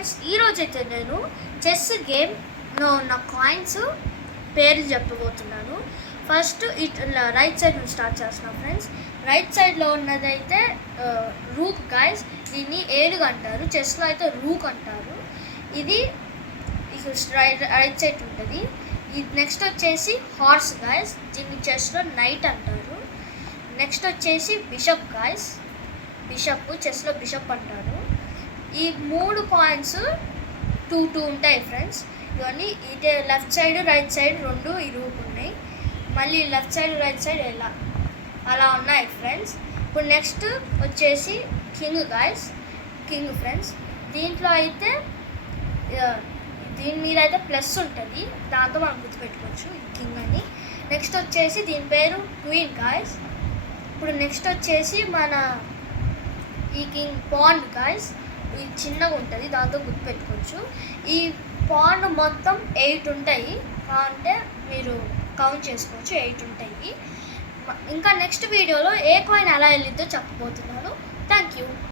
Friends, ఈరోజైతే నేను chess గేమ్లో ఉన్న కాయిన్స్ పేర్లు చెప్పబోతున్నాను. ఫస్ట్ ఇట్లా రైట్ సైడ్ నుంచి స్టార్ట్ చేస్తున్నాం ఫ్రెండ్స్. రైట్ సైడ్లో ఉన్నదైతే రూక్ గాయస్, దీన్ని ఏనుగు అంటారు. చెస్లో అయితే రూక్ అంటారు. ఇది రైట్ సైడ్ ఉంటుంది. ఇది నెక్స్ట్ వచ్చేసి హార్స్ గాయస్, దీన్ని చెస్లో నైట్ అంటారు. నెక్స్ట్ వచ్చేసి బిషప్ గాయస్, బిషప్ చెస్లో బిషప్ అంటారు. ఈ 3 కాయిన్స్ 2 ఉంటాయి ఫ్రెండ్స్. ఇవన్నీ ఇదే లెఫ్ట్ సైడ్ రైట్ సైడ్ 2 రూప్ ఉన్నాయి. మళ్ళీ లెఫ్ట్ సైడ్ రైట్ సైడ్ అలా ఉన్నాయి ఫ్రెండ్స్. ఇప్పుడు నెక్స్ట్ వచ్చేసి కింగ్ గాయస్, కింగ్ ఫ్రెండ్స్. దీంట్లో అయితే దీని మీద అయితే ప్లస్ ఉంటుంది, దాంతో మనం గుర్తుపెట్టుకోవచ్చు కింగ్ అని. నెక్స్ట్ వచ్చేసి దీని పేరు క్వీన్ గాయస్. ఇప్పుడు నెక్స్ట్ వచ్చేసి మన ఈ కింగ్ పాన్ గాయస్, ఇది చిన్నగా ఉంటుంది, దాంతో గుర్తుపెట్టుకోవచ్చు. ఈ పాన్ మొత్తం 8 ఉంటాయి, అంటే మీరు కౌంట్ చేసుకోవచ్చు, 8 ఉంటాయి. ఇంకా నెక్స్ట్ వీడియోలో ఏ కాయిన్ ఎలా వెళ్ళిద్దో చెప్పబోతున్నాను. Thank you.